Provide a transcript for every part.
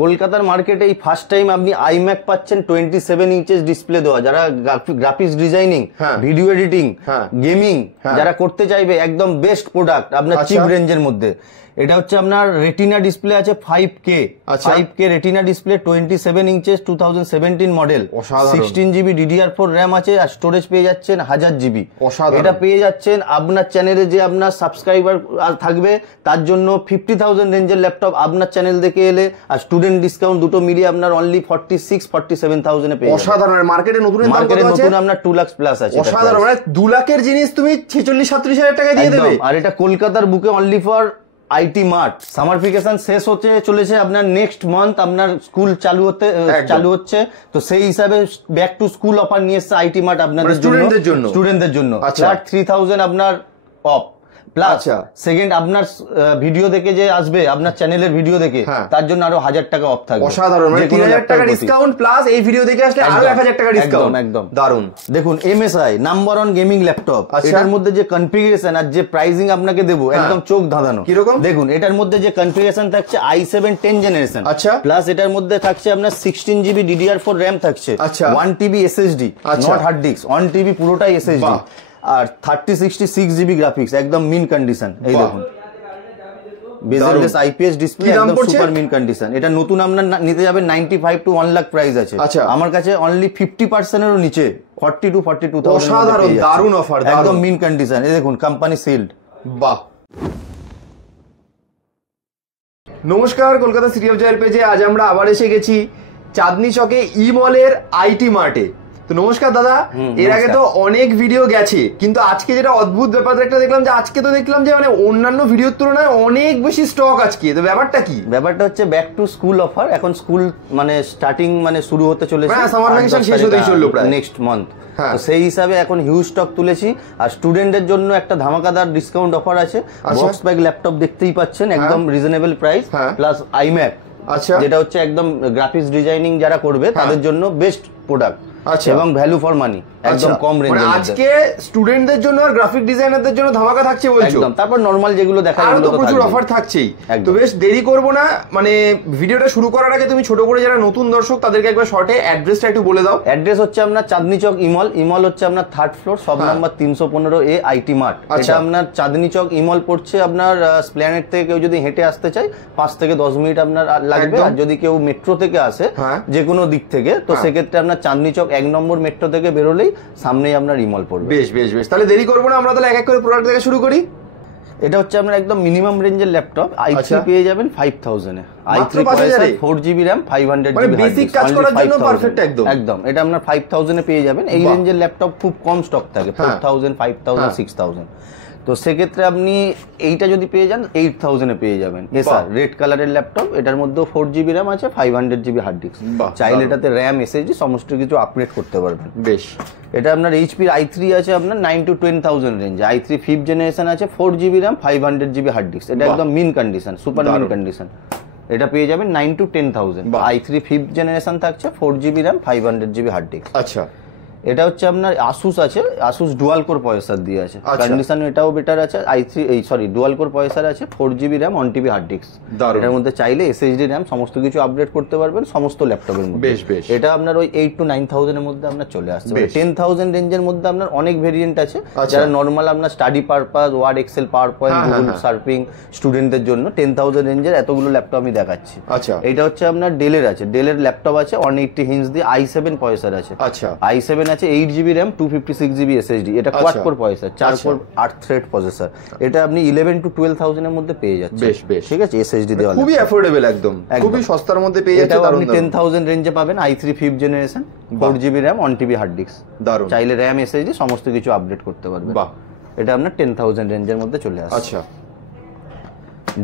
কলকাতার মার্কেটে এই ফার্স্ট টাইম আপনি আইম্যাক পাচ্ছেন 27 ইঞ্চেস ডিসপ্লে দেওয়া। যারা graphics designing, video editing, gaming যারা করতে চাইবে, একদম বেস্ট প্রোডাক্ট আপনার চিপ রেঞ্জের মধ্যে। এটা হচ্ছে আপনার রেটিনা ডিসপ্লে আছে 5K 5K retina display 27 inches 2017 model, 16 GB DDR4 RAM আছে, আর স্টোরেজ পেয়ে যাচ্ছেন 1000 জিবি। এটা পেয়ে যাচ্ছেন আপনার চ্যানেলে যে আপনার সাবস্ক্রাইবার থাকবে তার জন্য 50,000 রেঞ্জের ল্যাপটপ আপনার চ্যানেল থেকে এলে, আর স্টুডেন্ট ডিসকাউন্ট দুটো মিলিয়ে আপনার অনলি 46-47,000 এ পেয়ে যাবেন। অসাধারণ। মার্কেটে নতুন আপনার 2 লাখ প্লাস আছে। অসাধারণ, মানে 2 লাখের জিনিস তুমি 46-37 হাজার টাকা দিয়ে দেবে। আর এটা কলকাতার বুকে only for IT mart. Summer vacation শেষ হতে চলেছে, আপনার নেক্সট মান্থ আপনার স্কুল চালু হচ্ছে, তো সেই হিসাবে ব্যাক টু স্কুল অফার নিয়ে এসেছে আইটি মার্ট আপনাদের স্টুডেন্টদের জন্য। 3000 আপনার অফ প্লাস সেকেন্ড আপনার ভিডিও দেখে যে আসবে আপনার চ্যানেলের ভিডিও দেখে, তার জন্য আরো 1000 টাকা অফ থাকবে। অসাধারণ, মানে 3000 টাকা ডিসকাউন্ট প্লাস এই ভিডিও দেখে আসলে আরো 1000 টাকা ডিসকাউন্ট। একদম দারুন। দেখুন MSI নাম্বার 1 গেমিং ল্যাপটপ, এটার মধ্যে যে কনফিগারেশন আর যে প্রাইসিং আপনাকে দেবো একদম চোখ ধাঁধানো। কিরকম? দেখুন এটার মধ্যে যে কনফিগারেশন থাকছে i7 10 জেনারেশন, প্লাস এটার মধ্যে থাকছে আপনার 16 জিবি DDR4 র্যাম থাকছে, 1 TB SSD, not hard disk, 1 TB পুরোটাই SSD, আর 3066 জিবি গ্রাফিক্স, একদম মিন কন্ডিশন। এই দেখুন বেজেললেস IPS ডিসপ্লে, একদম সুপার মিন কন্ডিশন। এটা নতুন আপনার নিতে যাবেন 95 to 1 লাখ প্রাইস আছে, আমার কাছে অনলি 50% এরও নিচে 40 to 42,000। অসাধারণ, দারুণ অফার, একদম মিন কন্ডিশন। এই দেখুন কোম্পানি সিলড। বাহ। নমস্কার, কলকাতা সিটি অফ জয়ের পেজে আজ আমরা আবার এসে গেছি চাঁদনি চকে ই মলের আইটি মার্টে। তো নমস্কার দাদা, এর আগে তো অনেক ভিডিও গেছে, কিন্তু আজকে যেটা অদ্ভুত ব্যাপার একটা দেখলাম যে আজকে তো দেখলাম যে মানে অন্যান্য ভিডিওর তুলনায় অনেক বেশি স্টক আজকে। তো ব্যাপারটা কি? ব্যাপারটা হচ্ছে ব্যাক টু স্কুল অফার। এখন স্কুল মানে স্টার্টিং মানে শুরু হতে চলেছে, সামার ভ্যাকেশন শেষ হতেই চললো প্রায় নেক্সট মান্থ। তো সেই হিসাবে এখন হিউজ স্টক তুলেছি, আর স্টুডেন্টদের জন্য একটা ধামাকাদার ডিসকাউন্ট অফার আছে। বক্স ব্যাগ ল্যাপটপ দেখতেই পাচ্ছেন, একদম রিজনেবল প্রাইস, প্লাস আইম্যাক, যেটা হচ্ছে একদম গ্রাফিক্স ডিজাইনিং যারা করবে তাদের জন্য বেস্ট প্রোডাক্ট এবং ভ্যালু ফর মানি, একদম কম রেঞ্জে। আজকে স্টুডেন্টদের জন্য আর গ্রাফিক ডিজাইনারদের জন্য ধামাকা থাকছে বলছো? একদম। তারপর নরমাল যেগুলো দেখা যায় তো প্রচুর অফার থাকছেই। তো বেশ দেরি করব না, মানে ভিডিওটা শুরু করার আগে তুমি ছোট করে যারা নতুন দর্শক তাদেরকে একবার শর্টে অ্যাড্রেসটা একটু বলে দাও। অ্যাড্রেস হচ্ছে আপনার চাঁদনি চক ইমল। ইমল হচ্ছে আপনার 3rd ফ্লোর, সব নাম্বার 315A আইটি মার্ট। এটা আপনার চাঁদনি চক ইমল পড়ছে আপনার স্প্ল্যানেড থেকে কেউ যদি হেঁটে আসতে চায় 5 থেকে 10 মিনিট আপনার লাগবে, আর যদি কেউ মেট্রো থেকে আসে যে কোনো দিক থেকে, তো সেক্ষেত্রে আপনার চাঁদনি চক 1 নম্বর মেট্রো থেকে বেরোলেই সামনেই আপনার ইমল পড়বে। বেশ বেশ বেশ, তাহলে দেরি করবো না, আমরা তাহলে এক এক করে প্রোডাক্ট থেকে শুরু করি। এটা হচ্ছে আপনার একদম মিনিমাম রেঞ্জের ল্যাপটপ। i3 পেয়ে যাবেন 5000 এ, i3 4GB RAM 500GB basic কাজ করার জন্য পারফেক্ট। একদম এটা আপনার 5000 এ পেয়ে যাবেন। এই রেঞ্জের ল্যাপটপ খুব কম স্টক থাকে, 4000, 5000, 6000। তো সেক্ষেত্রে আপনি এইটা যদি পেয়ে যান 8000 এ পেয়ে যাবেন। এসআর রেড কালারের ল্যাপটপ, এটার মধ্যে 4GB RAM আছে, 500GB হার্ড ডিস্ক, চাইলে এটাতে র্যাম SSD সমস্ত কিছু আপগ্রেড করতে পারবেন। বেশ। এটা আপনার HP i3 আছে আপনার 9 to 10,000 range, i3 5th generation আছে, 4GB RAM 500GB hard disk, এটা একদম mint condition, super mint condition. এটা পেয়ে যাবেন 9 to 10,000। i3 5th জেনারেশন থাকছে, 4GB RAM 500GB hard disk. আচ্ছা। এটা হচ্ছে আপনার আসুস আছে, আসুস ডুয়াল কোর প্রসেসর দিয়ে আছে, কন্ডিশন এটাও বেটার আছে। ডুয়াল কোর প্রসেসর আছে, 4GB RAM 1TB hard disk. এটার মধ্যে চাইলে SSD RAM সমস্ত কিছু আপডেট করতে পারবেন সমস্ত ল্যাপটপের মধ্যে। বেশ বেশ। এটা আপনার ওই 8 to 9,000 এর মধ্যে আপনার চলে আসছে। 10,000 রেঞ্জের মধ্যে আপনার অনেক ভেরিয়েন্ট আছে, যারা নরমাল আপনার study purpose, Word, Excel, PowerPoint, Google surfing স্টুডেন্টদের জন্য 10,000 রেঞ্জের এতগুলো ল্যাপটপ আমি দেখাচ্ছি। আচ্ছা। এটা হচ্ছে আপনার ডেলের আছে, ডেলের ল্যাপটপ আছে 180 হিঞ্চ দিয়ে, i7 প্রসেসর আছে। আচ্ছা। i7 আছে 8GB RAM 256GB SSD, এটা quad core processor, 4 core 8 thread processor. এটা আপনি 11 to 12,000 এর মধ্যে পেয়ে যাচ্ছেন। বেশ বেশ, ঠিক আছে, SSD দেওয়া, খুবই অ্যাফোর্ডেবল, একদম খুবই সস্তার মধ্যে পেয়ে যাচ্ছেন। এটা আপনি 10,000 রেঞ্জে পাবেন, i3 5th generation, 4GB RAM 1TB hard disk, দারুণ। চাইলে RAM SSD সমস্ত কিছু আপডেট করতে পারবেন। বাহ। এটা আপনার 10,000 রেঞ্জের মধ্যে চলে আসে। আচ্ছা।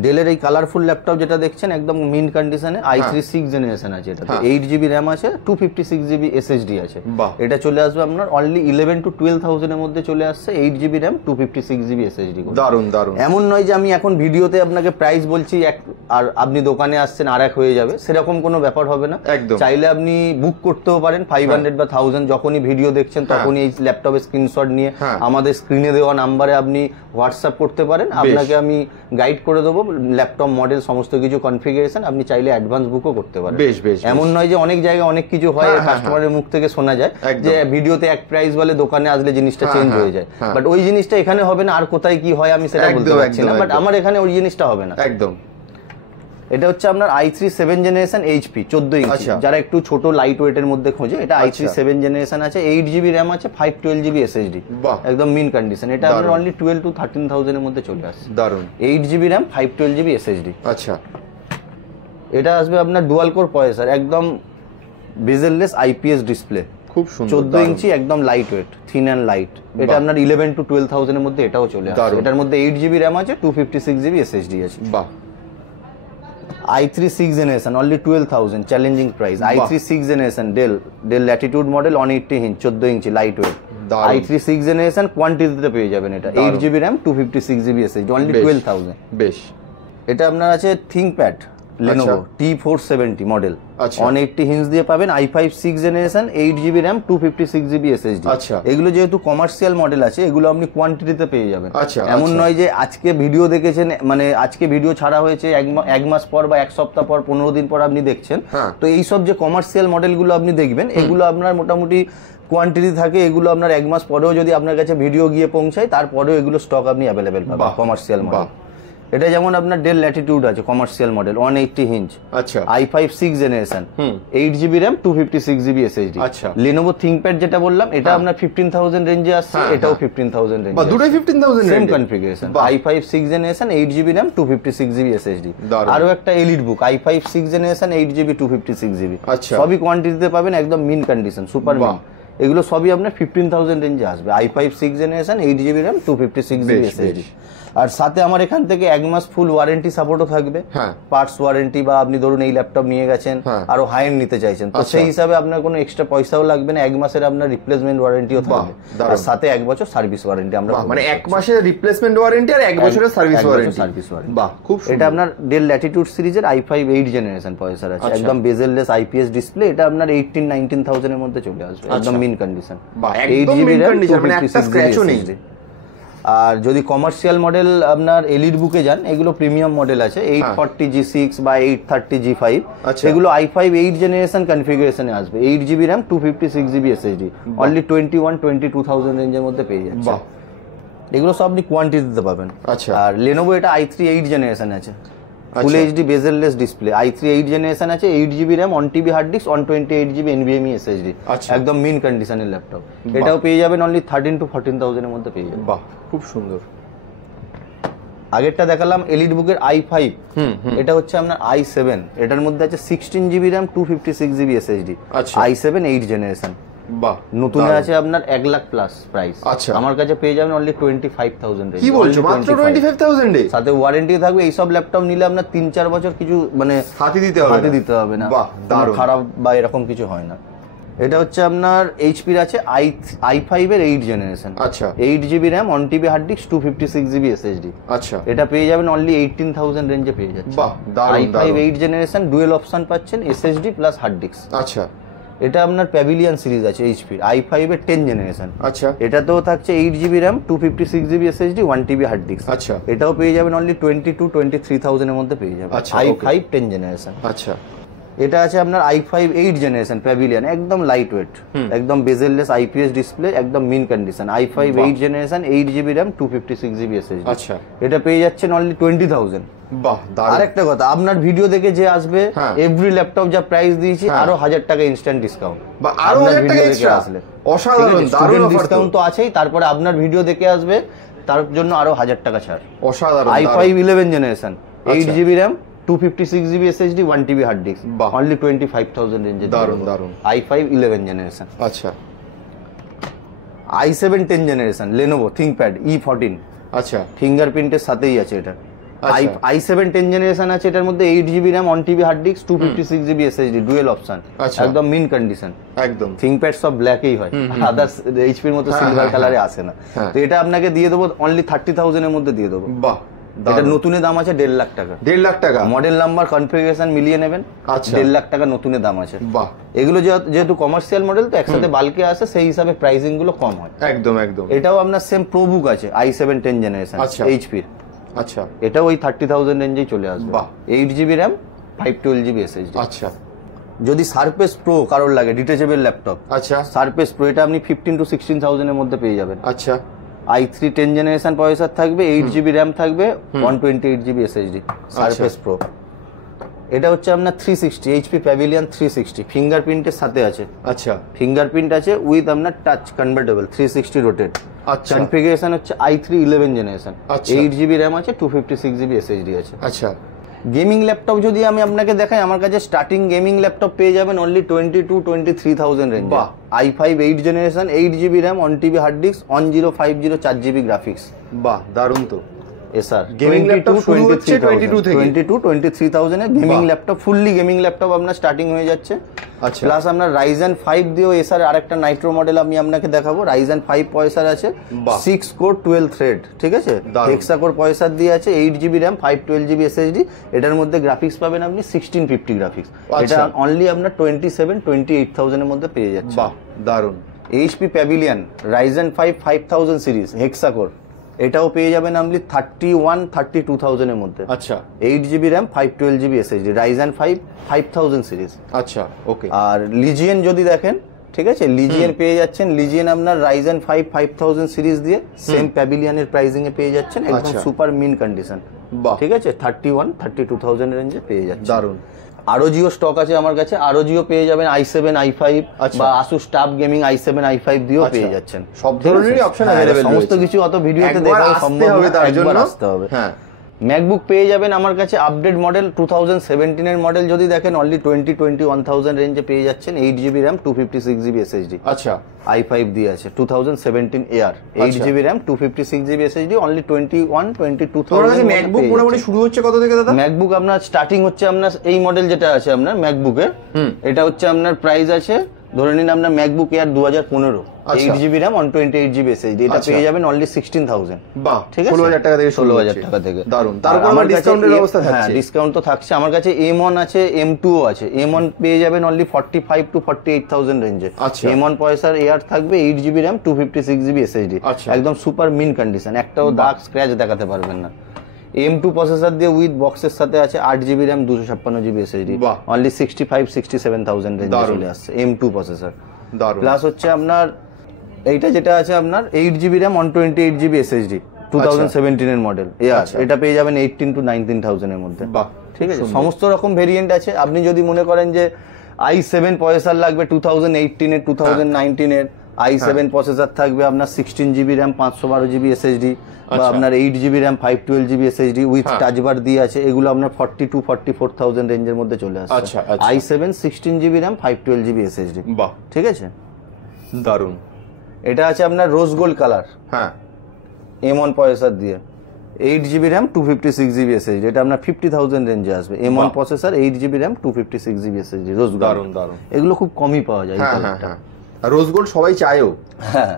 ডেলের এই কালারফুল ল্যাপটপ যেটা দেখছেন একদম মিন কন্ডিশনে, i3 6th জেনারেশন আছে, এটা 8GB RAM আছে, 256GB SSD আছে। এটা চলে আসবে আপনার অনলি 11 to 12,000 এর মধ্যে চলে আসছে, 8GB RAM 256GB SSD। দারুন দারুন। এমন নয় যে আমি এখন ভিডিওতে আপনাকে প্রাইস বলছি আর আপনি দোকানে আসছেন আর এক হয়ে যাবে, সেরকম কোনো ব্যাপার হবে না। চাইলে আপনি বুক করতেও পারেন 500 বা 1000, যখনই ভিডিও দেখছেন তখনই এই ল্যাপটপের স্ক্রিনশট নিয়ে আমাদের স্ক্রিনে দেওয়া নাম্বারে আপনি হোয়াটসঅ্যাপ করতে পারেন, আপনাকে আমি গাইড করে দেবো ল্যাপটপ মডেল সমস্ত কিছু কনফিগারেশন, আপনি চাইলে অ্যাডভান্স বুকও করতে পারেন। বেশ বেশ, এমন নয় যে অনেক জায়গায় অনেক কিছু হয়, কাস্টমারের মুখ থেকে শোনা যায় যে ভিডিওতে এক প্রাইস বলে দোকানে আসলে জিনিসটা চেঞ্জ হয়ে যায়, বাট ওই জিনিসটা এখানে হবে না। আর কোথায় কি হয় আমি সেটা বলতে পারছি না, বাট আমার এখানে ওই জিনিসটা হবে না একদম। এটা হচ্ছে আপনার i3 7 জেনারেশন এইচপি 14 ইঞ্চি, যারা একটু ছোট লাইট ওয়েটের মধ্যে খোঁজে, এটা i3 7 জেনারেশন আছে, 8GB র্যাম আছে, 512GB SSD, একদম মিন কন্ডিশন। এটা আপনার অনলি 12 to 13,000 এর মধ্যে চলে আসছে। দারুন। 8GB RAM, 512GB SSD। আচ্ছা, এটা আসবে আপনার ডুয়াল কোর প্রসেসর, একদম বেজেললেস IPS ডিসপ্লে, খুব সুন্দর, 14 ইঞ্চি, একদম light weight, thin and light. এটা আপনার 11 to 12,000 এর মধ্যে এটাও চলে আসছে। এটার মধ্যে 8GB র্যাম আছে, 256GB SSD আছে। বাহ। i3 6 generation only 12,000, challenging price। i3 6 generation Dell Latitude model 180 inch 14 ইঞ্চি লাইট ওয়েট। i3 6 generation কোয়ান্টিটিতে পেয়ে যাবেন এটা, 8GB RAM 256GB SSD, only 12,000। বেশ। এটা আপনার আছে ThinkPad Lenovo T470 model, 180 inch দিয়ে পাবেন, i5 6 generation 8GB RAM 256GB SSD। এগুলো যেহেতু কমার্শিয়াল মডেল আছে, এগুলো আপনি কোয়ান্টিটিতে পেয়ে যাবেন। এমন নয় যে আজকে ভিডিও দেখেছেন, মানে আজকে ভিডিও ছাড়া হয়েছে এক মাস পর বা এক সপ্তাহ পর, 15 দিন পর আপনি দেখছেন, তো এইসব যে কমার্শিয়াল মডেলগুলো আপনি দেখবেন, এগুলো আপনার মোটামুটি কোয়ান্টিটি থাকে, এগুলো আপনার এক মাস পরেও যদি আপনার কাছে ভিডিও গিয়ে পৌঁছায়, তারপরেও এগুলো স্টক আপনি অ্যাভেলেবেল পাবেন কমার্শিয়াল মডেল। এটা যেমন আপনার ডেল ল্যাটিটিউড আছে কমার্শিয়াল মডেল 180 ইঞ্চ, আচ্ছা, i5 6 generation, 8GB RAM 256GB SSD। আচ্ছা, Lenovo ThinkPad যেটা বললাম, এটা আপনার 15,000 রেঞ্জে আসছে, এটাও 15,000 রেঞ্জে, বা দুটোই 15,000 same configuration, i5 6 generation 8GB RAM 256GB SSD। আরো একটা এলিট বুক i5 6 জেনারেশন 8GB 256GB, সবই কোয়ান্টিটিতে পাবেন, একদম মিন কন্ডিশন, সুপার মিন। এগুলো সবই আপনার 15,000 রেঞ্জে আসবে, i5 6 generation 8GB RAM 256GB SSD। আর সাথে আমার এখান থেকে 1 মাস ফুল ওয়ারেন্টি সাপোর্টও থাকবে, পার্টস ওয়ারেন্টি, বা আপনি ধরুন এই ল্যাপটপ নিয়ে গেছেন আরো হাই এন্ড নিতে চাইছেন, তো সেই হিসাবে আপনার কোনো এক্সট্রা পয়সাও লাগবে না, 1 মাসের আপনার রিপ্লেসমেন্ট ওয়ারেন্টিও থাকবে, আর সাথে 1 বছর সার্ভিস ওয়ারেন্টি। আমরা মানে 1 মাসের রিপ্লেসমেন্ট ওয়ারেন্টি আর 1 বছরের সার্ভিস ওয়ারেন্টি। বাহ, খুব সুন্দর। এটা আপনার ডেল ল্যাটিটিউড সিরিজের i5 8 জেনারেশন প্রসেসর আছে, একদম বেজেললেস IPS ডিসপ্লে, এটা আপনার 18-19,000 এর মধ্যে চলে আসবে, একদম mint condition, 8GB RAM 256GB SSD। আর যদি কমার্শিয়াল মডেল আপনার এলিট বুকে যান, এগুলো প্রিমিয়াম মডেল আছে, 840 G6 বা 830 G5, এগুলো i5 8 জেনারেশন কনফিগারেশনে আসবে, 8GB RAM 256GB SSD, only 21-22,000 রেঞ্জের মধ্যে পেয়ে যাচ্ছে। এগুলো সব আপনি কোয়ান্টিটিতে পাবেন। আর Lenovo এটা i3 8 জেনারেশন আছে, full HD bezelless display, i3 8 generation আছে, 8GB RAM 1TB hard disk, 128GB NVMe SSD, একদম মিন কন্ডিশনের ল্যাপটপ। এটাও পেয়ে যাবেন অনলি 13 to 14,000 এর মধ্যে পেয়ে যাবেন। বাহ, খুব সুন্দর। আগেরটা দেখালাম এলিট বুকের i5, এটা হচ্ছে আপনার i7, এটার মধ্যে আছে 16GB RAM 256GB SSD, i7 8 generation. বাহ, নতুন আছে আপনার 1 লাখ প্লাস প্রাইস, আমার কাছে পেয়ে যাবেন অনলি 25,000 কি বলছো, মাত্র 25,000 এ? সাথে ওয়ারেন্টি থাকবে। এইসব ল্যাপটপ নিলে আপনার 3-4 বছর কিছু মানে হাতে দিতে হবে না, খারাপ বা এরকম কিছু হয় না। এটা হচ্ছে আপনার এইচপির আছে i5 এর 8 generation, 8GB RAM 1TB hard disk 256GB SSD। এটা পেয়ে যাবেন অনলি 18,000 রেঞ্জে পেয়ে যাচ্ছে। i5 8 জেনারেশন, ডুয়েল অপশন পাচ্ছেন, SSD প্লাস হার্ড ডিস্ক। এটা আপনার প্যাভিলিয়ন সিরিজ আছে এইচপির, i5 এর 10 জেনারেশন, এটাতেও থাকছে 8GB RAM 256GB SSD 1TB hard disk. এটাও পেয়ে যাবেন অনলি 22-23,000 এর মধ্যে পেয়ে যাবেন, i5 10 জেনারেশন। এটা আছে আপনার i5 8 জেনারেশন প্যাভিলিয়ন, একদম লাইট ওয়েট, একদম বেজেললেস IPS ডিসপ্লে, একদম mint condition, i5 8 generation 8GB RAM 256GB SSD। এটা পেয়ে যাচ্ছেন অনলি 20,000। বাহ, আরেকটা কথা, আপনার ভিডিও দেখে যে আসবে, এভরি ল্যাপটপ যা প্রাইস দিয়েছি, আরো 1000 টাকা ইনস্ট্যান্ট ডিসকাউন্ট, বা আরো 1000 টাকা এক্সট্রা আসলে অসাধারণ দারুণ ডিসকাউন্ট তো আছেই, তারপরে আপনার ভিডিও দেখে আসবে তার জন্য আরো 1000 টাকা ছাড়। অসাধারণ। i5 11 generation, 8GB RAM 256GB SSD 1TB hard disk, only 25,000 রেঞ্জে। দারুণ দারুণ। i5 11 generation. i7 10 generation Lenovo ThinkPad E14, ফিঙ্গারপ্রিন্টের সাথেই আছে এটা। i7 10 জেনারেশন আছে, এটার মধ্যে 8GB RAM 1TB hard disk 256GB SSD, dual option, একদম মিন কন্ডিশন, একদম। ThinkPad সব ব্ল্যাকই হয়, আদার্স এইচপির মতো সিলভার কালারে আসে না। তো এটা আপনাকে দিয়ে দেবো অনলি 30,000 এর মধ্যে দিয়ে দেবো। বাহ, এটা নতুনের দাম আছে 1.5 লাখ টাকা। 1.5 লাখ টাকা, মডেল নাম্বার কনফিগারেশন মিলিয়ে নেবেন, 1.5 লাখ টাকা নতুনের দাম আছে। বাহ, এগুলো যেহেতু কমার্শিয়াল মডেল, তো একসাথে বাল্কে আসে, সেই হিসাবে প্রাইসিং গুলো কম হয়। একদম একদম। এটাও আপনার সেম প্রো বুক আছে i7 10 জেনারেশন এইচপির, আচ্ছা, এটা ওই 30,000 রেঞ্জেই চলে আসবে। বাহ। 8GB RAM, 512GB SSD। আচ্ছা যদি সারফেস প্রো কারোর লাগে ডিটেচেবল ল্যাপটপ, আচ্ছা সারফেস প্রো এটা আপনি 15 to 16,000 এর মধ্যে পেয়ে যাবেন। আচ্ছা, i3 10 জেনারেশন প্রসেসর থাকবে, 8GB র্যাম থাকবে, 128GB SSD সারফেস প্রো। এটা হচ্ছে আপনার 360 HP প্যাভিলিয়ন 360 ফিঙ্গারপ্রিন্টের সাথে আছে। আচ্ছা ফিঙ্গারপ্রিন্ট আছে উইথ আপনার টাচ কনভার্টেবল 360 রোটেট। আচ্ছা কনফিগারেশন হচ্ছে i3 11 জেনারেশন, আচ্ছা। 8GB র্যাম আছে, 256GB SSD আছে। আচ্ছা গেমিং ল্যাপটপ যদি আমি আপনাকে দেখাই, আমার কাছে স্টার্টিং গেমিং ল্যাপটপ পেয়ে যাবেন অনলি 22-23,000 রেঞ্জ। বাহ। i5 8 generation, 8GB RAM, 1TB hard disk, 1050 4GB graphics. বাহ, দারুণ তো। স্যার গেমিং ল্যাপটপ শুরু হচ্ছে 22 থেকে, 22-23,000 এর গেমিং বাহ। ল্যাপটপ, ফুললি গেমিং ল্যাপটপ আপনার স্টার্টিং হয়ে যাচ্ছে। আচ্ছা প্লাস আপনার Ryzen 5 দিয়েও এসার আরেকটা নাইট্রো মডেল আমি আপনাকে দেখাবো। Ryzen 5 প্রসেসর আছে, বাহ। 6 কোর 12 থ্রেড, ঠিক আছে, দারুণ। হেক্সা কোর প্রসেসর দিয়ে আছে, 8GB র্যাম, 512GB SSD। এটার মধ্যে গ্রাফিক্স পাবেন আপনি 1650 গ্রাফিক্স। এটা আচ্ছা। অনলি আপনার 27-28,000 এর মধ্যে পেয়ে যাচ্ছে। বাহ, দারুণ। HP প্যাভিলিয়ন Ryzen 5 5000 সিরিজ হেক্সা কোর, এটাও পেয়ে যাবেন আপনি 31-32,000 এর মধ্যে। আচ্ছা 8GB RAM, 512GB SSD, Ryzen 5 5000 series. আচ্ছা ওকে। আর লিজিয়ন যদি দেখেন, ঠিক আছে, লিজিয়ন পেয়ে যাচ্ছেন, লিজিয়ন আপনার Ryzen 5 5000 সিরিজ দিয়ে সেম প্যাভিলিয়নের প্রাইসিং এ পেয়ে যাচ্ছেন, একদম আচ্ছা। Super mint condition. বাহ, ঠিক আছে, 31-32,000 রেঞ্জে পেয়ে যাচ্ছে। দারুণ। আরো জিও স্টক আছে আমার কাছে, আরো জিও পেয়ে যাবেন i7 i5 আচ্ছা। বা Asus TUF Gaming i7 i5 দিয়েও আচ্ছা। পেয়ে যাচ্ছেন। সব ধরনেরই অপশন হ্যাঁ, अवेलेबल সমস্ত কিছু অত ভিডিওতে একবার দেখানো আসতে সম্ভব হবে, না, তার একবার জন্য আসতে হবে। হ্যাঁ। ম্যাকবুক পেয়ে যাবেন আমার কাছে আপডেট মডেল 2017 এর মডেল যদি দেখেন অনলি 20-21,000 রেঞ্জে পেয়ে যাচ্ছেন, 8GB র্যাম, 256GB SSD। আচ্ছা i5 দিয়ে আছে 2017 Air, 8GB RAM, 256GB SSD, only 21-22,000 তোমার কাছে ম্যাকবুক মোটামুটি শুরু হচ্ছে কত থেকে দাদা? ম্যাকবুক আপনার স্টার্টিং হচ্ছে আপনার এই মডেল যেটা আছে আপনার ম্যাকবুকের, এটা হচ্ছে আপনার প্রাইস আছে, ধরে নিন আপনার ম্যাকবুক এয়ার 2015, আচ্ছা। 8GB র্যাম, 128GB SSD, এটা আচ্ছা। পেয়ে যাবেন অনলি 16,000। বাহ, ঠিক আছে, 16,000 টাকা থেকে শুরু 16,000 হচ্ছে। টাকা থেকে। দারুণ। আর তারপর আমার ডিসকাউন্টের ব্যবস্থা হ্যাঁ, থাকছে। ডিসকাউন্ট তো থাকছে। আমার কাছে M1 আছে, M2 আছে। M1 পেয়ে যাবেন অনলি 45-48,000 রেঞ্জে। আচ্ছা। M1 প্রসেসর এয়ার থাকবে, 8GB র্যাম, 256GB SSD, আচ্ছা। একদম সুপার মিন কন্ডিশন, একটাও দাগ স্ক্র্যাচ দেখাতে পারবেন না। M2 প্রসেসর দিয়ে উইথ বক্সের সাথে আছে, 8GB র্যাম, 256GB SSD, বাহ। অনলি 65-67,000 রেঞ্জে দারুণ। চলে আসছে M2 প্রসেসর। দারুণ। প্লাস হচ্ছে আপনার এইটা যেটা আছে আপনার 8GB র্যাম, 128GB SSD, 2017 এর মডেল এয়ার, আচ্ছা। এটা পেয়ে যাবেন 18-19,000 এর মধ্যে। বাহ, ঠিক আছে, সুন্দর। সমস্ত রকম ভেরিয়েন্ট আছে। আপনি যদি মনে করেন যে i7 প্রসেসর লাগবে 2018 এর, 2019 এর i7 প্রসেসর থাকবে আপনার 16GB র্যাম, 512GB SSD, বা আচ্ছা। আপনার 8GB RAM, 512GB SSD with হ্যাঁ। টাচ বার দিয়ে আছে, এগুলো আপনার 42-44,000 রেঞ্জের মধ্যে চলে আসছে। আচ্ছা, আচ্ছা। i7 16GB RAM, 512GB SSD। বাহ, ঠিক আছে, দারুণ। এটা আছে আপনার রোজ গোল্ড কালার, হ্যাঁ M1 প্রসেসর দিয়ে, 8GB র্যাম, 256GB SSD, এটা আপনার 50,000 রেঞ্জে আসবে। M1 বাহ। Processor, 8GB RAM, 256GB SSD, rose gold. দারুণ, দারুণ। এগুলো খুব কমই পাওয়া যায় এই হ্যাঁ হ্যাঁ কালারটা। হ্যাঁ, রোজ গোল্ড সবাই চায়ও। হ্যাঁ,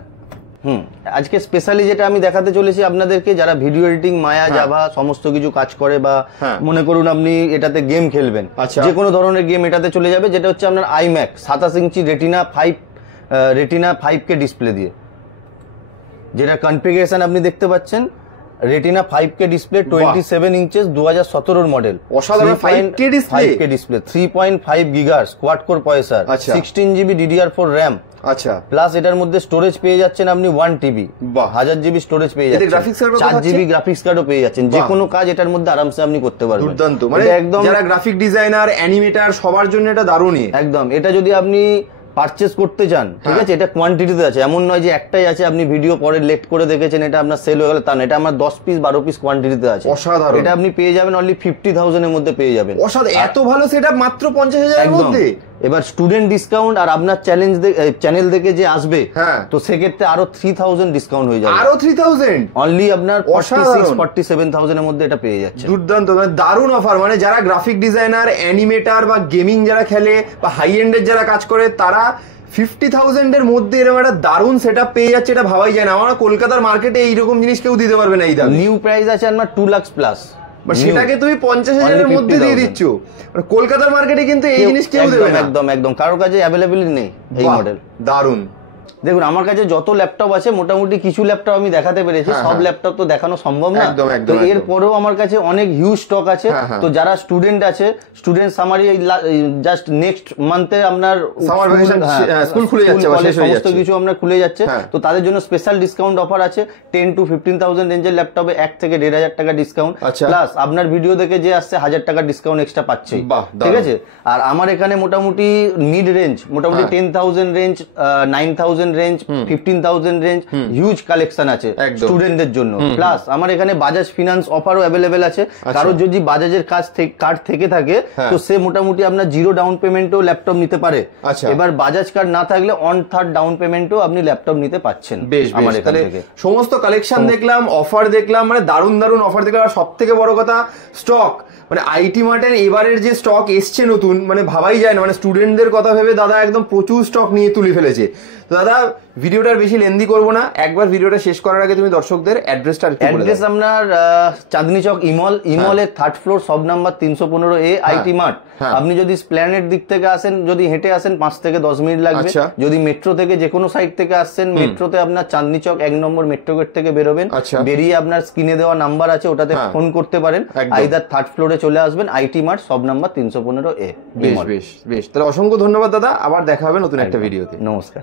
আজকে স্পেশালি যেটা আমি দেখাতে চলেছি আপনাদেরকে, যারা ভিডিও এডিটিং, মায়া, জাভা সমস্ত কিছু কাজ করে, বা হ্যাঁ। মনে করুন আপনি এটাতে গেম খেলবেন, আচ্ছা। যে কোনো ধরনের গেম এটাতে চলে যাবে, যেটা হচ্ছে আপনার iMac 27 ইঞ্চি রেটিনা 5K ডিসপ্লে দিয়ে, যেটা কনফিগারেশন আপনি দেখতে পাচ্ছেন, retina 5K display, 27 inches, 2017 model, অসাধারণ 5K display, 5K display, 3.5 gigahertz quad core processor, আচ্ছা। 16GB DDR4 র্যাম, আচ্ছা প্লাস এটার মধ্যে স্টোরেজ পেয়ে যাচ্ছেন আপনি 1TB, বাহ। 1000GB স্টোরেজ পেয়ে এতে যাচ্ছেন, graphics card কত 4GB থাকছে? গ্রাফিক্স কার্ডও পেয়ে যাচ্ছেন, যে বাহ। কোনো কাজ এটার মধ্যে আরামসে আপনি করতে পারবেন। দুর্দান্ত, মানে এটা একদম যারা গ্রাফিক ডিজাইনার, অ্যানিমেটার, সবার জন্য এটা দারুণই। একদম, এটা যদি আপনি পারচেজ করতে চান, ঠিক হ্যাঁ। আছে, এটা কোয়ান্টিটিতে আছে, এমন নয় যে একটাই আছে, আপনি ভিডিও পরে লেট করে দেখেছেন এটা আপনার সেল হয়ে গেল, তা না, এটা আমার 10 পিস 12 পিস কোয়ান্টিটিতে আছে। অসাধারণ। এটা আপনি পেয়ে যাবেন অনলি 50,000 এর মধ্যে পেয়ে যাবেন। অসাধারণ, এত ভালো সেটআপ মাত্র 50,000 এর একদম। মধ্যে। এবার স্টুডেন্ট ডিসকাউন্ট আর আপনার চ্যানেল দেখে যে আসবে, হ্যাঁ। তো সেক্ষেত্রে আরো 3,000 ডিসকাউন্ট হয়ে যাবে, আরো 3000। অনলি আপনার অসাধারণ। 46-47,000 এর মধ্যে এটা পেয়ে যাচ্ছে। দুর্দান্ত, মানে দারুণ অফার। মানে যারা গ্রাফিক ডিজাইনার, অ্যানিমেটার বা গেমিং যারা খেলে, বা হাই এন্ডের যারা কাজ করে, তারা 50,000 এর মধ্যে এরকম একটা দারুণ সেটআপ পেয়ে যাচ্ছে, এটা ভাবাই যায় না। আমরা কলকাতার মার্কেটে এইরকম জিনিস কেউ দিতে পারবে না এই দামে। নিউ প্রাইস আছে আপনার 2 লাখ প্লাস, সেটাকে তুমি 50,000 এর মধ্যে দিয়ে দিচ্ছ। মানে কলকাতার মার্কেটে কিন্তু এই জিনিস কেউ দেবে না। একদম একদম, কারোর কাছে অ্যাভেলেবল নেই এই বাহ, মডেল। দারুণ। দেখুন আমার কাছে যত ল্যাপটপ আছে মোটামুটি কিছু ল্যাপটপ আমি দেখাতে পেরেছি, সব ল্যাপটপ তো দেখানো সম্ভব না, তো এরপরেও আমার কাছে অনেক হিউজ স্টক আছে। তো যারা স্টুডেন্ট আছে, স্টুডেন্ট সামারি জাস্ট নেক্সট মান্থে আপনার স্কুল খুলে যাচ্ছে, সমস্ত কিছু আপনার খুলে যাচ্ছে, তো তাদের জন্য স্পেশাল ডিসকাউন্ট অফার আছে। 10 to 15,000 রেঞ্জের ল্যাপটপে 1 থেকে 1,500 টাকা ডিসকাউন্ট, প্লাস আপনার ভিডিও দেখে যে আসছে 1000 টাকা ডিসকাউন্ট এক্সট্রা পাচ্ছে, ঠিক আছে। আর আমার এখানে মোটামুটি মিড রেঞ্জ, মোটামুটি 10,000 range, 9,000 range, 15,000 range huge collection আছে স্টুডেন্টদের জন্য। প্লাস আমার এখানে বাজাজ ফিনান্স অফারও অ্যাভেলেবেল আছে, কারণ যদি বাজাজের কার্ড থেকে থাকে তো সে মোটামুটি আপনার 0 ডাউন পেমেন্টও ল্যাপটপ নিতে পারে। এবার বাজাজ কার্ড না থাকলে অন থার্ড ডাউন পেমেন্টও আপনি ল্যাপটপ নিতে পাচ্ছেন। আমার এখানে সমস্ত কালেকশন দেখলাম, অফার দেখলাম, মানে দারুণ দারুণ অফার দেখলাম। আর সব থেকে বড় কথা স্টক, মানে আইটি মার্টের এবারের যে স্টক এসছে নতুন, মানে ভাবাই যায় না। মানে স্টুডেন্টদের কথা ভেবে দাদা একদম প্রচুর স্টক নিয়ে তুলে ফেলেছে। তো দাদা ভিডিওটার বেশি লেন্দি করবো না, একবার ভিডিওটা শেষ করার আগে তুমি দর্শকদের অ্যাড্রেসটা অ্যাড্রেস আপনার চাঁদনি চক ইমলের 3rd ফ্লোর, সব নাম্বার 315A আইটি মার্ট। আপনি যদি স্প্ল্যানেড দিক থেকে আসেন, যদি হেঁটে আসেন 5 থেকে 10 মিনিট লাগবে। যদি মেট্রো থেকে যে কোনো সাইড থেকে আসছেন, মেট্রোতে আপনার চাঁদনি চক 1 নম্বর মেট্রো গেট থেকে বেরোবেন, বেরিয়ে আপনার স্ক্রিনে দেওয়া নাম্বার আছে, ওটাতে ফোন করতে পারেন। আইদার 3rd ফ্লোরে চলে আসবেন, আইটি মার্ট, সব নাম্বার 315A। বেশ বেশ বেশ, তাহলে অসংখ্য ধন্যবাদ দাদা, আবার দেখা হবে নতুন একটা ভিডিওতে। নমস্কার।